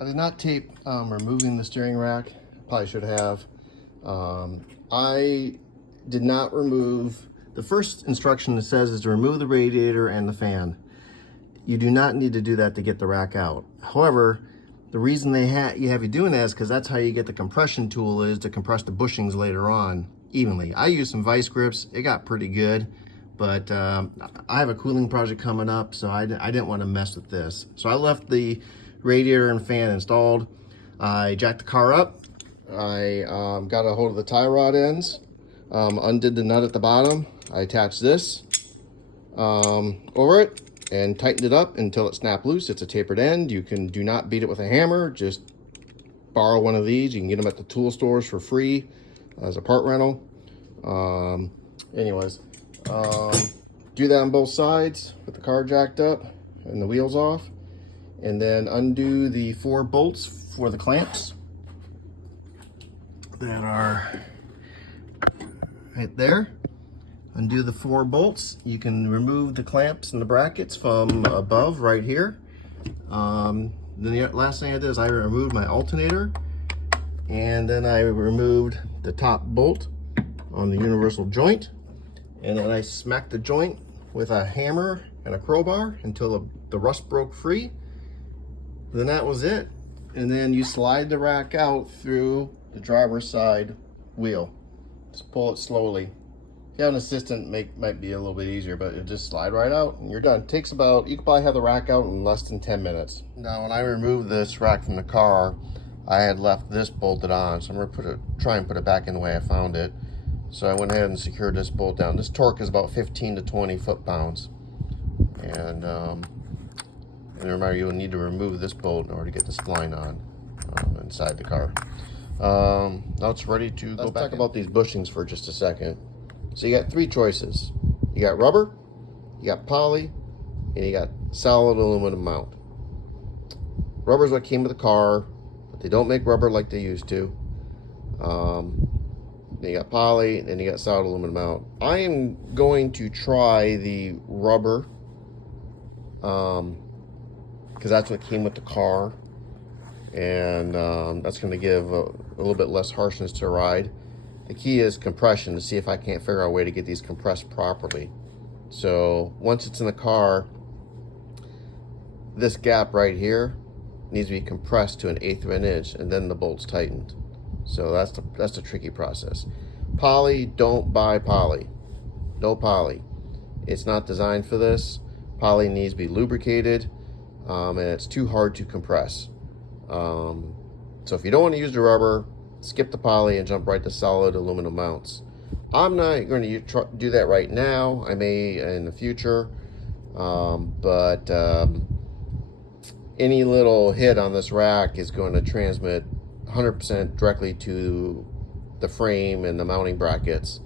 I did not tape removing the steering rack. Probably should have. I did not remove, the first instruction that says is to remove the radiator and the fan. You do not need to do that to get the rack out. However, the reason they have you doing that is because that's how you get the compression tool, is to compress the bushings later on evenly. I used some vice grips. It got pretty good, but I have a cooling project coming up, so I didn't want to mess with this. So I left the radiator and fan installed. I jacked the car up. I got a hold of the tie rod ends, undid the nut at the bottom. I attached this over it and tightened it up until it snapped loose. It's a tapered end. You can do not beat it with a hammer. Just borrow one of these. You can get them at the tool stores for free as a part rental. Do that on both sides with the car jacked up and the wheels off, and then undo the 4 bolts for the clamps that are right there. Undo the 4 bolts. You can remove the clamps and the brackets from above right here. Then the last thing I did is I removed my alternator, and then I removed the top bolt on the universal joint, and then I smacked the joint with a hammer and a crowbar until the rust broke free. Then that was it. And then you slide the rack out through the driver's side wheel. Just pull it slowly. If you have an assistant, might be a little bit easier, but it just slide right out and you're done. It takes about, you could probably have the rack out in less than 10 minutes. Now, when I removed this rack from the car, I had left this bolted on, so I'm gonna try and put it back in the way I found it. So I went ahead and secured this bolt down. This torque is about 15 to 20 foot-pounds. And remember, you'll need to remove this bolt in order to get the spline on inside the car. Now it's ready to go back. Let's talk about these bushings for just a second. So you got 3 choices. You got rubber, you got poly, and you got solid aluminum mount. Rubber is what came with the car, but they don't make rubber like they used to. Then you got poly, and you got solid aluminum mount. I am going to try the rubber, because that's what came with the car, and that's going to give a little bit less harshness to the ride. The key is compression, to see if I can't figure out a way to get these compressed properly. So once it's in the car, this gap right here needs to be compressed to 1/8 of an inch, and then the bolt's tightened. So that's the tricky process. Poly, don't buy poly. No poly. It's not designed for this. Poly needs to be lubricated, and it's too hard to compress. So if you don't want to use the rubber, skip the poly and jump right to solid aluminum mounts. I'm not going to do that right now. I may in the future, but any little hit on this rack is going to transmit 100% directly to the frame and the mounting brackets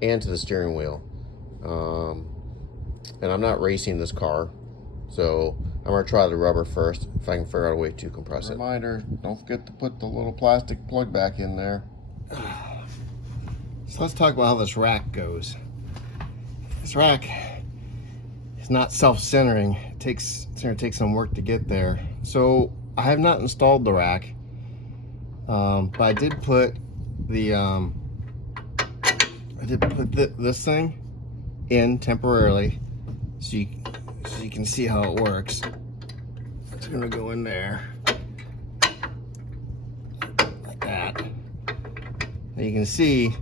and to the steering wheel. And I'm not racing this car, so I'm going to try the rubber first, if I can figure out a way to compress it. Reminder, don't forget to put the little plastic plug back in there. So let's talk about how this rack goes. This rack is not self-centering. It's going to take some work to get there. So I have not installed the rack, but I did put the this thing in temporarily, so you can see how it works. It's gonna go in there like that. And you can see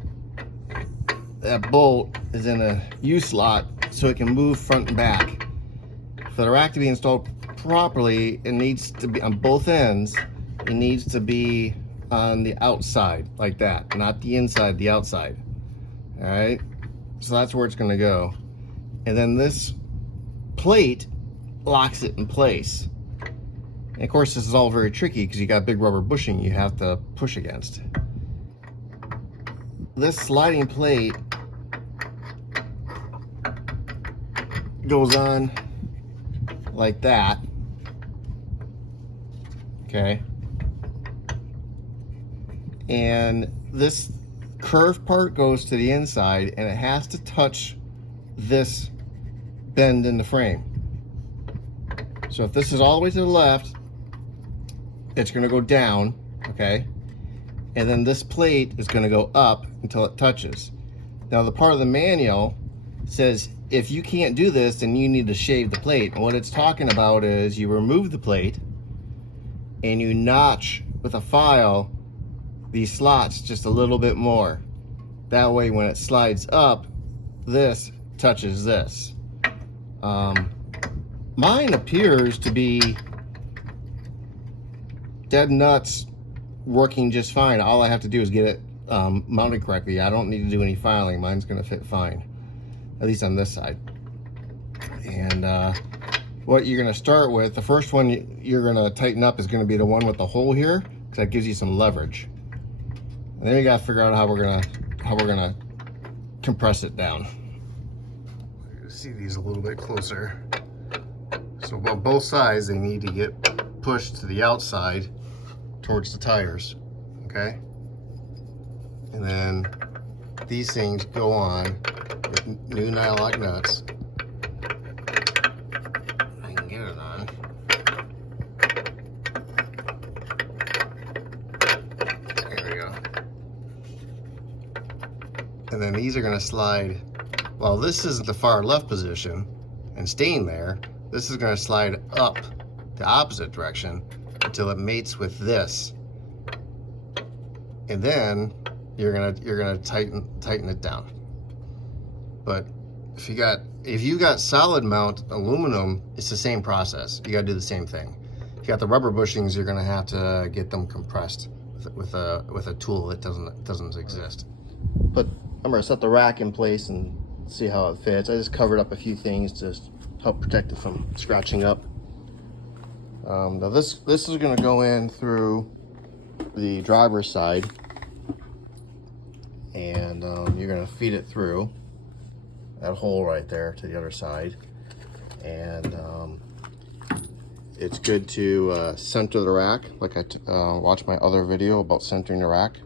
that bolt is in a U slot, so it can move front and back. For the rack to be installed properly, it needs to be on both ends. It needs to be on the outside like that, not the inside, the outside. All right, so that's where it's going to go, and then this plate locks it in place. And of course, this is all very tricky because you got big rubber bushing you have to push against. This sliding plate goes on like that. Okay, and this curved part goes to the inside, and it has to touch this bend in the frame. So if this is all the way to the left, it's gonna go down, okay? And then this plate is gonna go up until it touches. Now the part of the manual says if you can't do this, then you need to shave the plate. And what it's talking about is you remove the plate and you notch with a file these slots just a little bit more. That way when it slides up, this touches this. Mine appears to be dead nuts, working just fine. All I have to do is get it mounted correctly. I don't need to do any filing. Mine's gonna fit fine, at least on this side. And what you're gonna start with, the first one you're gonna tighten up is gonna be the one with the hole here, because that gives you some leverage. And then we gotta figure out how we're gonna compress it down. See these a little bit closer. So on both sides, they need to get pushed to the outside towards the tires, okay? And then these things go on with new nylon nuts. I can get it on. There we go. And then these are gonna slide, well, this is the far left position and staying there. This is gonna slide up the opposite direction until it mates with this. And then you're gonna tighten it down. But if you got solid mount aluminum, it's the same process. You gotta do the same thing. If you got the rubber bushings, you're gonna have to get them compressed with a tool that doesn't exist. But I'm gonna set the rack in place and see how it fits. I just covered up a few things to help protect it from scratching up. Now this is going to go in through the driver's side, and you're going to feed it through that hole right there to the other side. And it's good to center the rack, like I watched my other video about centering the rack,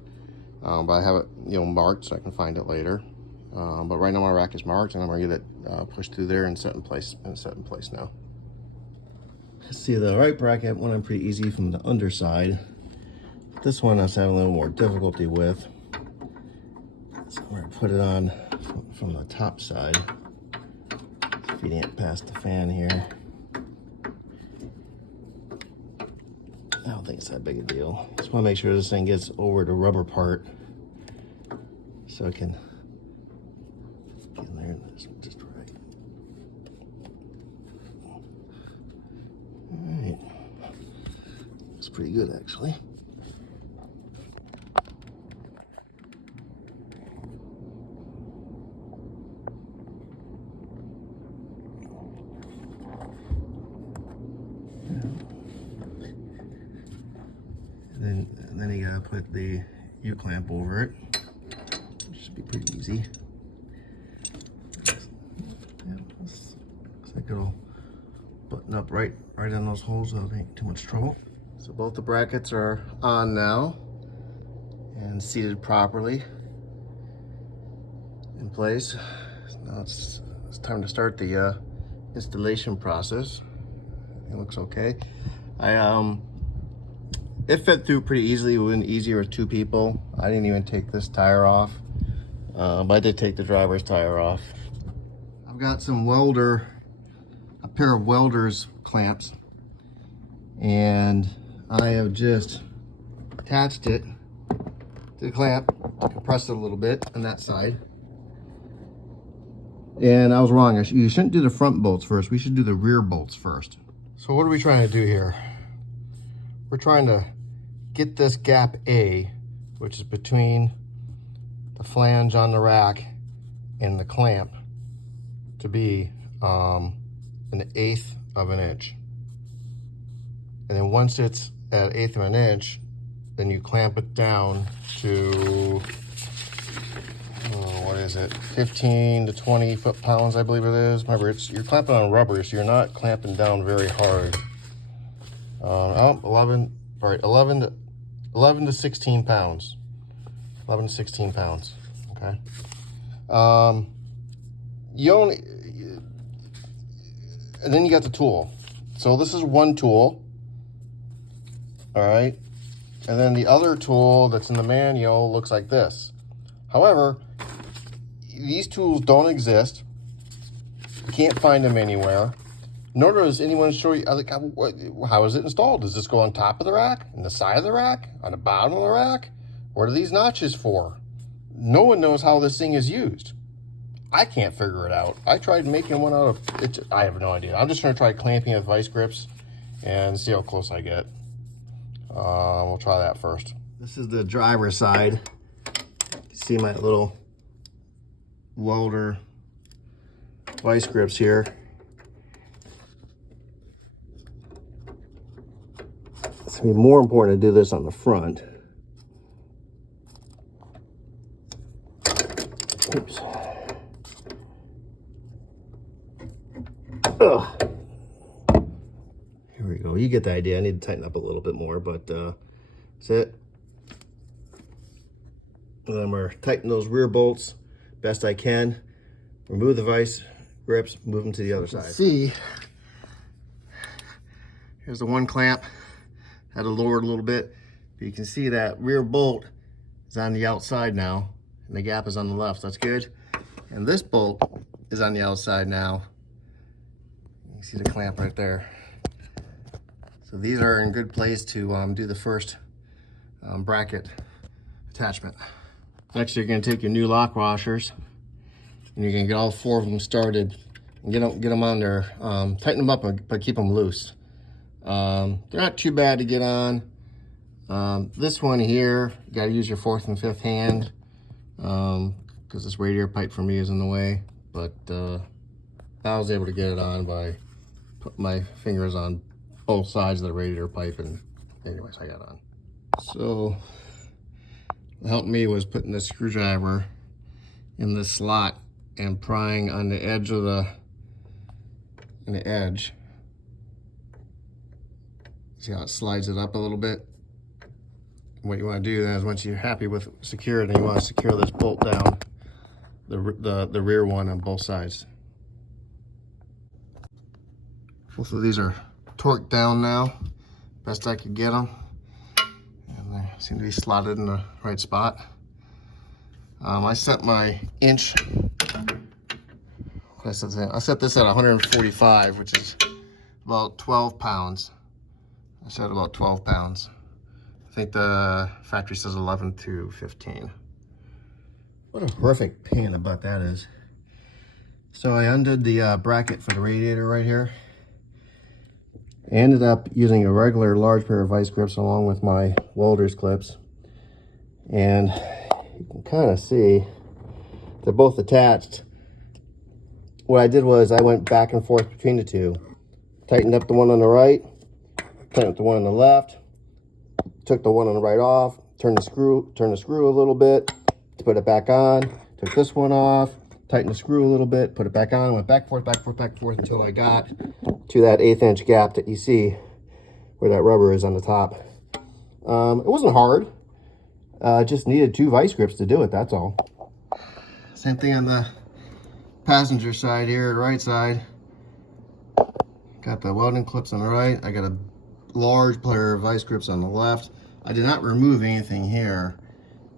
but I have it marked so I can find it later. But right now my rack is marked, and I'm going to get it pushed through there and set in place. Now. See, the right bracket went in pretty easy from the underside. This one I was having a little more difficulty with. So I'm going to put it on from the top side, feeding it past the fan here. I don't think it's that big a deal. Just want to make sure this thing gets over the rubber part so it can get in there just right. All right, that's pretty good actually. And then you gotta put the U-clamp over it. Should be pretty easy. Yeah, looks like it'll button up right in those holes, so it ain't too much trouble. So both the brackets are on now and seated properly in place. Now it's time to start the installation process. It looks okay. It fit through pretty easily. It went easier with two people. I didn't even take this tire off, but I did take the driver's tire off. I've got a pair of welder's clamps, and I have just attached it to the clamp to compress it a little bit on that side. And I was wrong. You shouldn't do the front bolts first. We should do the rear bolts first. So what are we trying to do here? We're trying to get this gap A, which is between the flange on the rack and the clamp, to be 1/8 of an inch. And then once it's at 1/8 of an inch, then you clamp it down to, what is it, 15 to 20 foot-pounds, I believe it is. Remember, you're clamping on rubber, so you're not clamping down very hard. 11 to 16 pounds. 11 to 16 pounds, okay? And then you got the tool. So this is one tool, all right? And then the other tool that's in the manual looks like this. However, these tools don't exist. You can't find them anywhere. Nor does anyone show you, like, how is it installed? Does this go on top of the rack, on the side of the rack, on the bottom of the rack? What are these notches for? No one knows how this thing is used. I can't figure it out. I tried making one out of it. I have no idea. I'm just gonna try clamping with vice grips and see how close I get. We'll try that first. This is the driver's side. You see my little welder vice grips here. It's gonna be more important to do this on the front. Oops. Ugh. Here we go. You get the idea. I need to tighten up a little bit more, but that's it. And then we're tightening those rear bolts best I can. Remove the vice grips, move them to the other side. See, here's the one clamp. Had to lower it a little bit, but you can see that rear bolt is on the outside now, and the gap is on the left. So that's good. And this bolt is on the outside now. You see the clamp right there. So these are in good place to do the first bracket attachment. Next, you're going to take your new lock washers, and you're going to get all 4 of them started and get them on there. Tighten them up, but keep them loose. They're not too bad to get on. This one here, you got to use your 4th and 5th hand because this radiator pipe for me is in the way. But I was able to get it on by putting my fingers on both sides of the radiator pipe, and anyways, I got on. So what helped me was putting the screwdriver in the slot and prying on the edge of the edge. See how it slides it up a little bit? What you want to do then is, once you're happy with security, you want to secure this bolt down, the rear one on both sides. Both of these are torqued down now, best I could get them, and they seem to be slotted in the right spot. I set my inch. I set this at 145, which is about 12 pounds. I said about 12 pounds. I think the factory says 11 to 15. What a horrific pain in the butt that is. So I undid the bracket for the radiator right here. I ended up using a regular large pair of vice grips along with my welder's clips. And you can kind of see they're both attached. What I did was I went back and forth between the two. Tightened up the one on the right, tightened up the one on the left, took the one on the right off, turned the screw a little bit to put it back on, took this one off, tightened the screw a little bit, put it back on, went back, forth, until I got to that 1/8 inch gap that you see where that rubber is on the top. It wasn't hard. Just needed 2 vice grips to do it, that's all. Same thing on the passenger side here, right side. Got the welding clips on the right. I got a large pair of vice grips on the left. I did not remove anything here.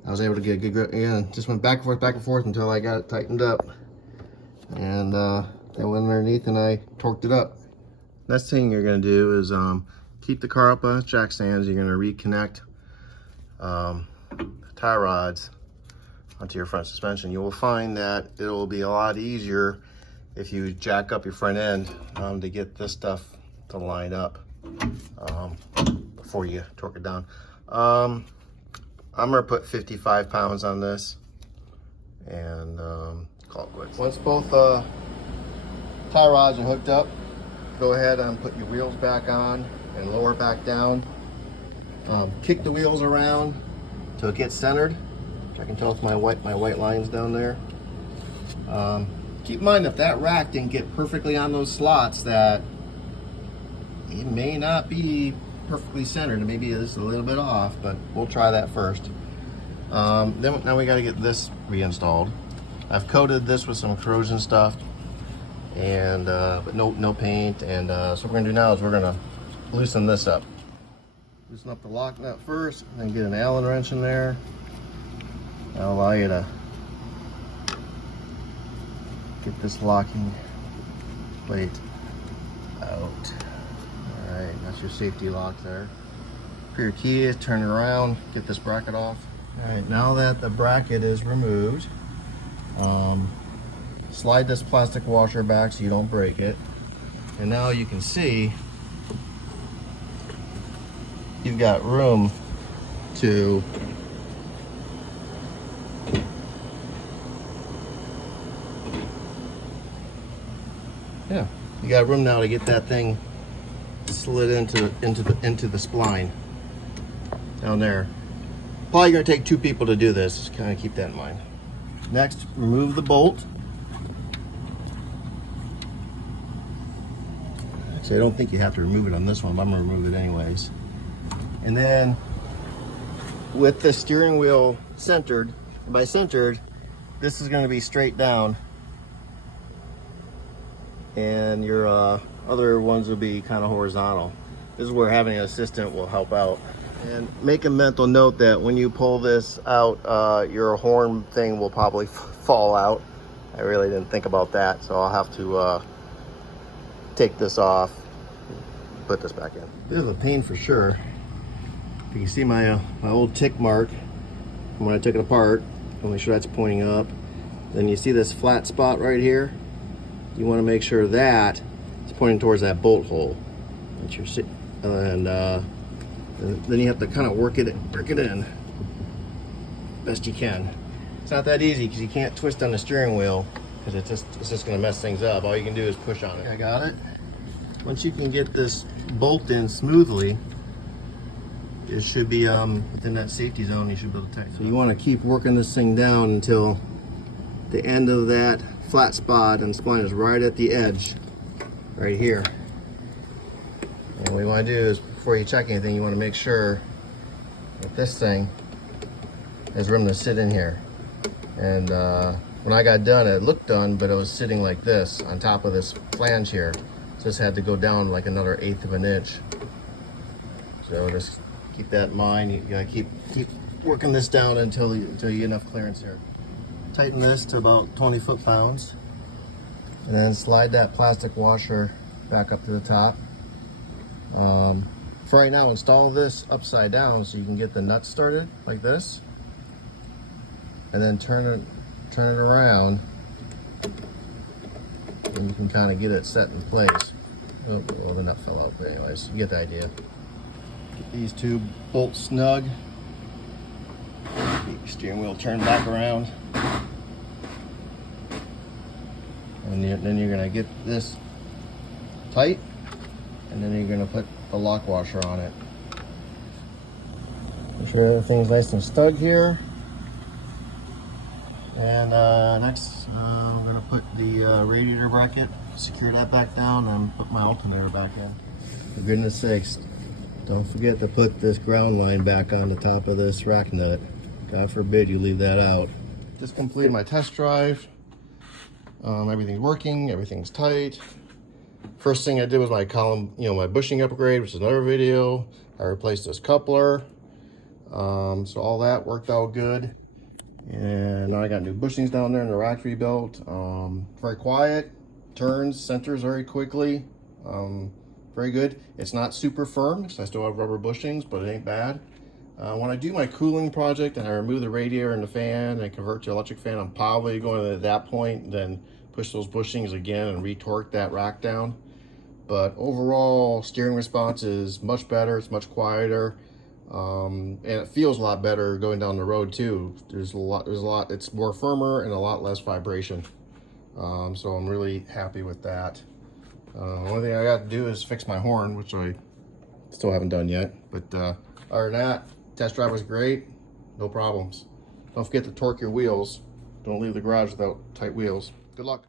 I was able to get a good grip. Again, just went back and forth until I got it tightened up. And I went underneath and I torqued it up. Next thing you're going to do is keep the car up on its jack stands. You're going to reconnect tie rods onto your front suspension. You will find that it will be a lot easier if you jack up your front end to get this stuff to line up before you torque it down. I'm gonna put 55 pounds on this and call it quits. Once both tie rods are hooked up, go ahead and put your wheels back on and lower back down. Kick the wheels around till it gets centered. I can tell with my white lines down there. Keep in mind, if that rack didn't get perfectly on those slots, that it may not be perfectly centered. Maybe it's a little bit off, but we'll try that first. Now we got to get this reinstalled. I've coated this with some corrosion stuff, and but no paint. And so what we're gonna do now is we're gonna loosen this up. Loosen up the lock nut first, and then get an Allen wrench in there. That'll allow you to get this locking plate out. Alright, that's your safety lock there. For your keys, turn it around, get this bracket off. Alright, now that the bracket is removed, slide this plastic washer back so you don't break it. And now you can see you've got room to you got room now to get that thing slid into the spline down there. Probably gonna take 2 people to do this, just kind of keep that in mind. Next, remove the bolt. Actually, I don't think you have to remove it on this one, but I'm gonna remove it anyways. And then with the steering wheel centered, by centered, this is gonna be straight down, and your other ones will be kind of horizontal. This is where having an assistant will help out. And make a mental note that when you pull this out, your horn thing will probably fall out. I really didn't think about that, so I'll have to take this off, put this back in. This is a pain for sure. You can see my old tick mark from when I took it apart. I'll make sure that's pointing up. Then you see this flat spot right here. You want to make sure that it's pointing towards that bolt hole. That's your and then you have to kind of work it in best you can. It's not that easy because you can't twist on the steering wheel because it's just going to mess things up. All you can do is push on it. I got it. Once you can get this bolt in smoothly, it should be within that safety zone. You should be able to tighten it. So you want to keep working this thing down until the end of that flat spot and spline is right at the edge, right here. And what you want to do is, before you check anything, you want to make sure that this thing has room to sit in here. And when I got done, it looked done, but it was sitting like this on top of this flange here. So this had to go down like another 1/8 of an inch. So just keep that in mind. You gotta keep working this down until you get enough clearance here. Tighten this to about 20 foot-pounds, and then slide that plastic washer back up to the top. For right now, install this upside down so you can get the nuts started like this, and then turn it around, and you can kind of get it set in place. Oh, well, the nut fell out, but anyways, you get the idea. Get these 2 bolts snug. Get your steering wheel turned back around. And then you're going to get this tight, and then you're going to put the lock washer on it. Make sure everything's nice and snug here. And next, I'm going to put the radiator bracket, secure that back down, and put my alternator back in. For goodness sakes, don't forget to put this ground line back on the top of this rack nut. God forbid you leave that out. Just completed my test drive. Everything's working, everything's tight. First thing I did was my column, my bushing upgrade, which is another video. I replaced this coupler. So all that worked out good. And now I got new bushings down there and the rack rebuilt. Very quiet, turns, centers very quickly. Very good. It's not super firm, because I still have rubber bushings, but it ain't bad. When I do my cooling project and I remove the radiator and the fan and convert to electric fan, I'm probably going to, at that point, then push those bushings again and retorque that rack down. But overall, steering response is much better. It's much quieter, and it feels a lot better going down the road too. There's a lot. It's more firmer and a lot less vibration. So I'm really happy with that. Only thing I got to do is fix my horn, which I still haven't done yet. But other than that, test drive was great. No problems. Don't forget to torque your wheels. Don't leave the garage without tight wheels. Good luck.